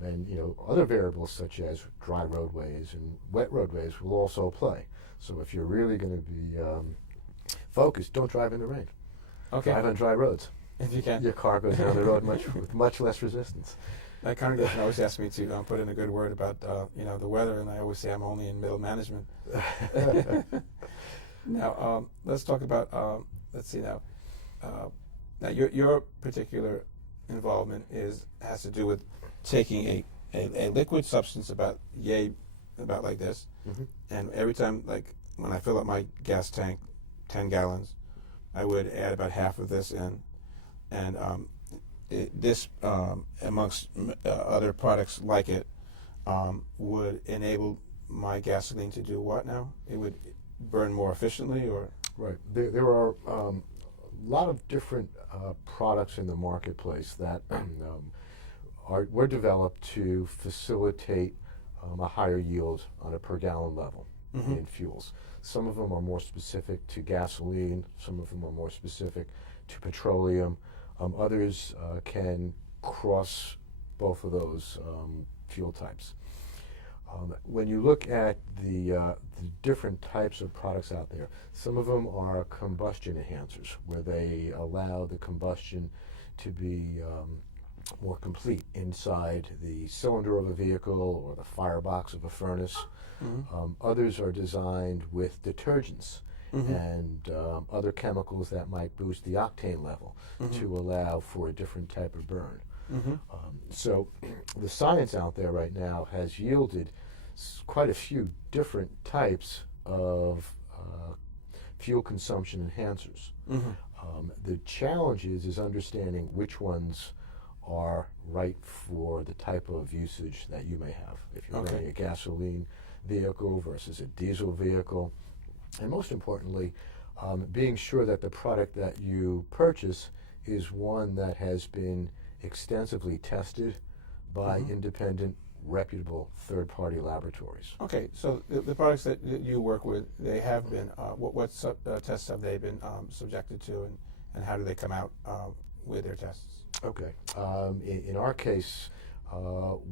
And other variables such as dry roadways and wet roadways will also play. So if you're really going to be focused, don't drive in the rain. Okay. Drive on dry roads. If you can. Your car goes down the road with much less resistance. My congregation always asks me to put in a good word about the weather, and I always say I'm only in middle management. Now let's talk about let's see now. Now your particular involvement has to do with taking a liquid substance about like this, Mm-hmm. and every time, like when I fill up my gas tank, 10 gallons, I would add about half of this in, and this amongst other products like it would enable my gasoline to do what now? It would burn more efficiently, or? Right. There are a lot of different products in the marketplace that were developed to facilitate a higher yield on a per gallon level Mm-hmm. in fuels. Some of them are more specific to gasoline. Some of them are more specific to petroleum. Others can cross both of those fuel types. When you look at the different types of products out there, some of them are combustion enhancers, where they allow the combustion to be more complete inside the cylinder of a vehicle or the firebox of a furnace. Mm-hmm. Others are designed with detergents Mm-hmm. and other chemicals that might boost the octane level Mm-hmm. to allow for a different type of burn. Mm-hmm. So the science out there right now has yielded quite a few different types of fuel consumption enhancers. Mm-hmm. The challenge is understanding which ones are right for the type of usage that you may have. If you're Okay. running a gasoline vehicle versus a diesel vehicle, and most importantly, being sure that the product that you purchase is one that has been extensively tested by Mhm. independent, reputable third-party laboratories. Okay, so the products that you work with, they have been, what tests have they been subjected to, and how do they come out with their tests? Okay. In our case,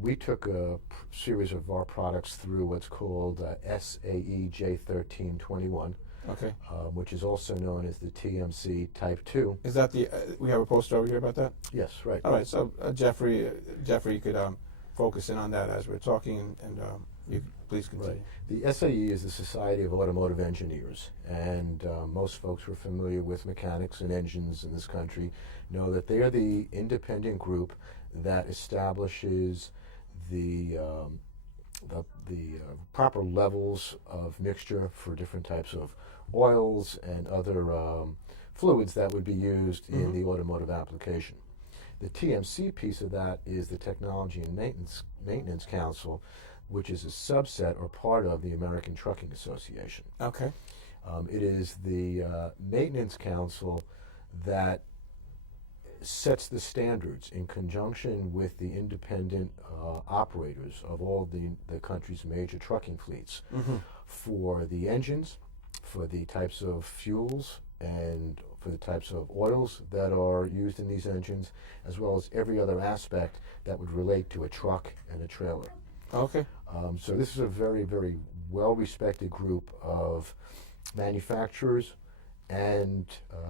we took a series of our products through what's called SAE J1321, Okay. which is also known as the TMC Type 2. Is that we have a poster over here about that? Yes, right. All right, so Jeffrey, you could focus in on that as we're talking, and you please continue. Right. The SAE is the Society of Automotive Engineers, and most folks who are familiar with mechanics and engines in this country know that they are the independent group that establishes the proper levels of mixture for different types of oils and other fluids that would be used in Mhm. the automotive application. The TMC piece of that is the Technology and Maintenance Council, which is a subset or part of the American Trucking Association. Okay. It is the Maintenance Council that sets the standards in conjunction with the independent operators of all the country's major trucking fleets Mm-hmm. for the engines, for the types of fuels, and for the types of oils that are used in these engines, as well as every other aspect that would relate to a truck and a trailer. Okay. So this is a very, very well-respected group of manufacturers and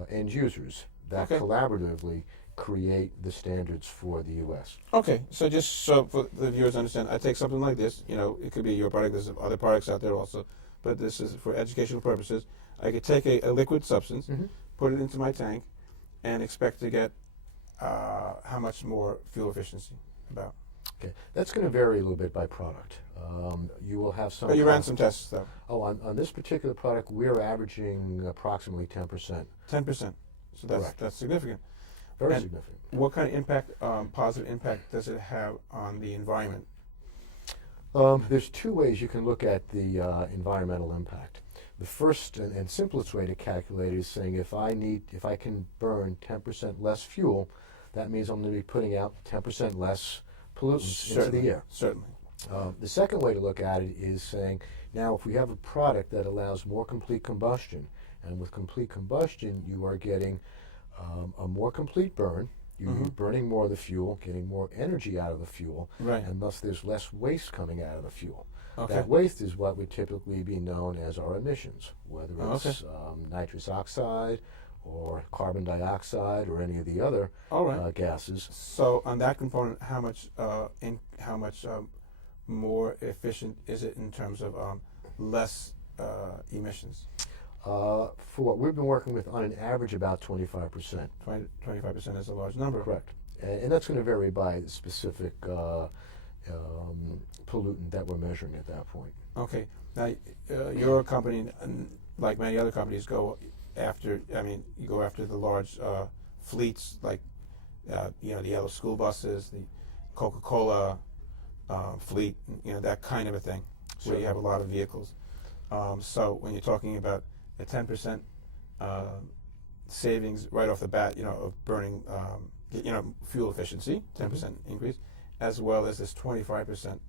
end users that Okay. collaboratively create the standards for the U.S. Okay, so just so for the viewers understand, I take something like this, it could be your product, there's other products out there also, but this is for educational purposes. I could take a liquid substance, Mm-hmm. put it into my tank, and expect to get how much more fuel efficiency about. Okay, that's going to vary a little bit by product. You will have some. But you ran some tests, though. Oh, on this particular product, we're averaging approximately 10%. 10%. So Correct. that's significant. Very And significant. What kind of impact, positive impact, does it have on the environment? There's two ways you can look at the environmental impact. The first and simplest way to calculate it is saying if I can burn 10% less fuel, that means I'm going to be putting out 10% less pollutants into the air. Certainly. The second way to look at it is saying, now if we have a product that allows more complete combustion, and with complete combustion you are getting a more complete burn, You're burning more of the fuel, getting more energy out of the fuel, Right. and thus there's less waste coming out of the fuel. Okay. That waste is what would typically be known as our emissions, whether it's nitrous oxide or carbon dioxide or any of the other All right. gases. So on that component, how much more efficient is it in terms of less emissions? For what we've been working with, on an average, about 25%. 25% is a large number. Correct. And that's going to vary by the specific pollutant that we're measuring at that point. Okay. Now, your company, like many other companies, go after. I mean, you go after the large fleets, like the yellow school buses, the Coca-Cola fleet, that kind of a thing, where you have a lot of vehicles. So when you're talking about a 10% savings right off the bat, of burning, fuel efficiency, 10% increase, as well as this 25%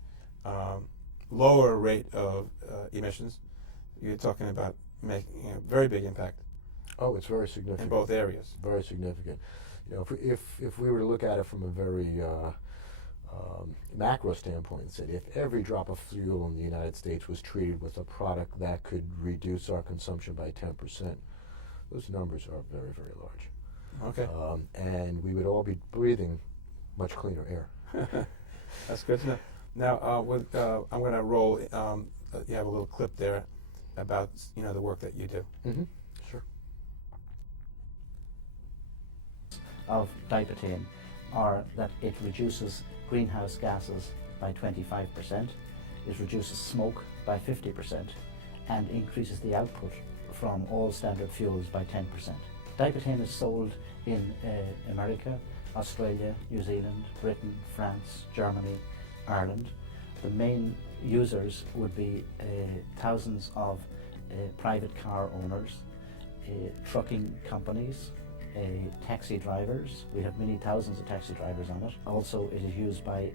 lower rate of emissions, you're talking about making a very big impact. Oh, it's very significant. In both areas. Very significant. If we were to look at it from a very macro standpoint and said if every drop of fuel in the United States was treated with a product that could reduce our consumption by 10%, those numbers are very, very large. Okay. And we would all be breathing much cleaner air. That's good to know. Now, I'm going to roll. You have a little clip there about the work that you do. Mm-hmm. Sure. Of dipetane are that it reduces greenhouse gases by 25%, it reduces smoke by 50%, and increases the output from all standard fuels by 10%. Dipetane is sold in America, Australia, New Zealand, Britain, France, Germany, Ireland. The main users would be thousands of private car owners, trucking companies, taxi drivers. We have many thousands of taxi drivers on it. Also, it is used by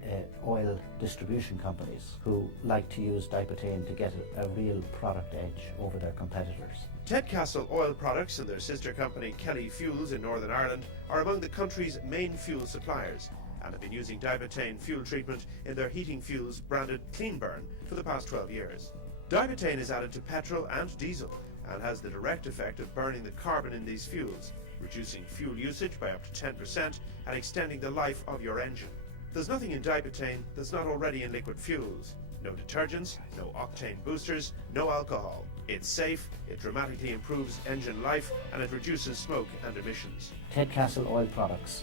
oil distribution companies who like to use dipetane to get a real product edge over their competitors. Tedcastle Oil Products and their sister company Kelly Fuels in Northern Ireland are among the country's main fuel suppliers and have been using dipetane fuel treatment in their heating fuels branded Clean Burn for the past 12 years. Dipetane is added to petrol and diesel and has the direct effect of burning the carbon in these fuels, reducing fuel usage by up to 10% and extending the life of your engine. There's nothing in dipetane that's not already in liquid fuels. No detergents, no octane boosters, no alcohol. It's safe, it dramatically improves engine life, and it reduces smoke and emissions. Tedcastle Oil Products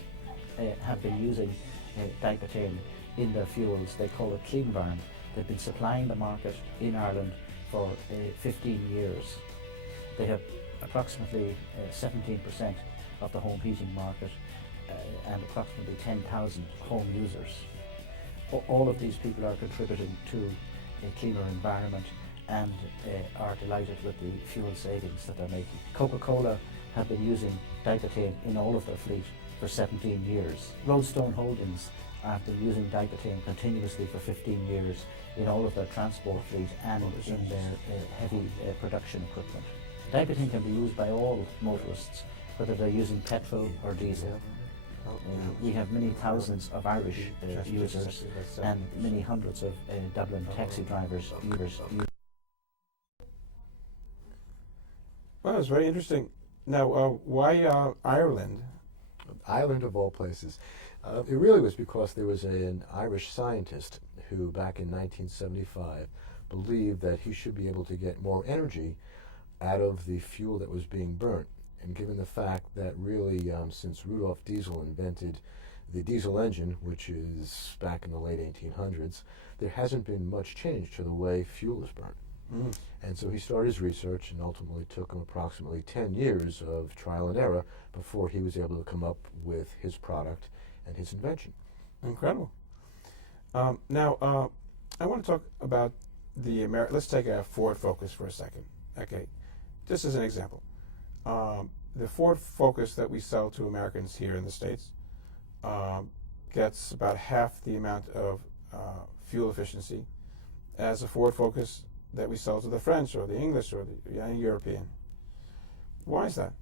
have been using dipetane in their fuels. They call it Clean Burn. They've been supplying the market in Ireland for 15 years. They have approximately 17% of the home heating market and approximately 10,000 home users. All of these people are contributing to a cleaner environment and are delighted with the fuel savings that they're making. Coca-Cola have been using dipetane in all of their fleet for 17 years. Roadstone Holdings have been using dipetane continuously for 15 years in all of their transport fleet and in their heavy production equipment. Dipetane can be used by all motorists, whether they're using petrol or diesel. We have many thousands of Irish users and many hundreds of Dublin taxi drivers. Well, it's very interesting. Now, why Ireland? Ireland of all places. It really was because there was an Irish scientist who, back in 1975, believed that he should be able to get more energy out of the fuel that was being burnt. And given the fact that really, since Rudolf Diesel invented the diesel engine, which is back in the late 1800s, there hasn't been much change to the way fuel is burnt. Mm. And so he started his research, and ultimately took him approximately 10 years of trial and error before he was able to come up with his product and his invention. Incredible. Now, I want to talk about let's take a Ford Focus for a second. Okay, just as an example. The Ford Focus that we sell to Americans here in the States gets about half the amount of fuel efficiency as a Ford Focus that we sell to the French or the English or the European. Why is that?